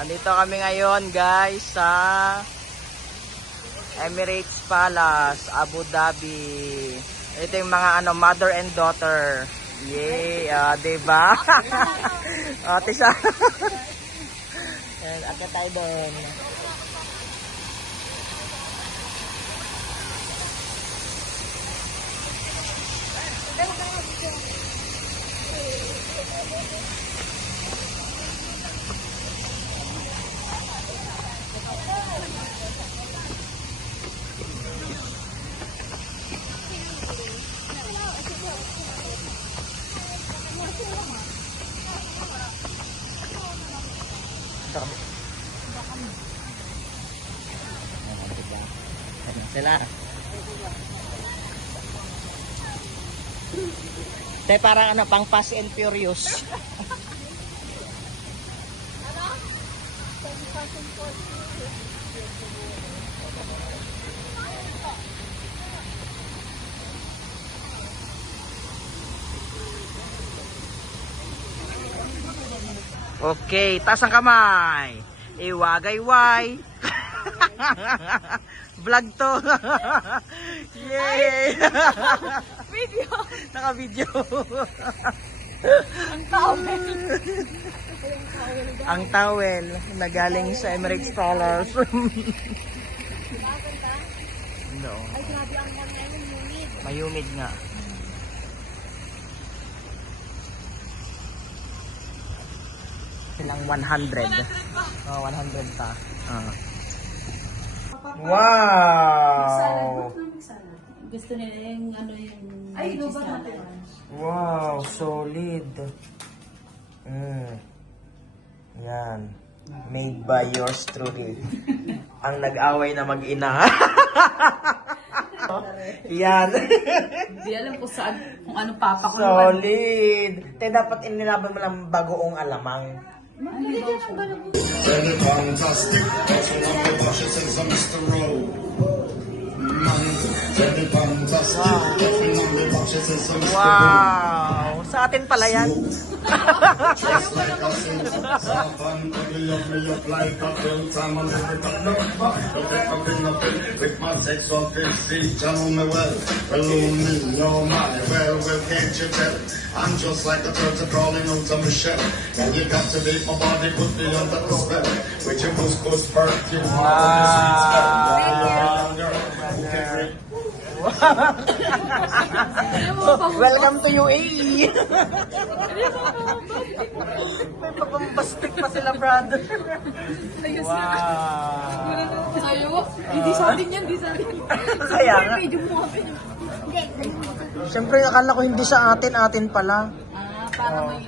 Andito kami ngayon guys sa Emirates Palace, Abu Dhabi. Ito yung mga mother and daughter. Yay, diba? Ate siya. Agad tayo doon. Sila. Te parang pang Fast and Furious. Okay, taas ang kamay. Iwagayway. Vlog to. Yay! Video. Naka-video. Ang towel. Ang towel na galing sa Emirates Palace. No. Ay, grabe ang humid. Mayumid nga. Silang 100. Oh, 100 pa. Wow! Gusto nila yung yung... Ay, lubat natin. Wow, solid. Yan. Made by yours truly. Ang nag-away na mag-ina. Yan. Hindi alam kung saan, kung ano papakuluan. Solid. Te, dapat inilaban mo ng bagoong alamang. Magbigyan ng balang. Very fantastic. That's one of the washes and some Mr. Rowe. Very fantastic. That's one of the washes and some Mr. Rowe. Wow! Sa atin pala yan. Just like a silver saffron, ugly up me up like a film time and everything. No, nothing with my sexual physique. Tell me well, oh my, well, can't you tell? I'm just like a turtle crawling out of my shell. And you got to make my body put me under the spell. With your couscous perfume, Welcome to UAE. May papambastik pa sila, brother. Wow. Ayaw. Hindi sa atin yan, hindi sa atin. Kaya nga. Video mo kami. Siyempre, akala ko hindi sa atin pala. Para may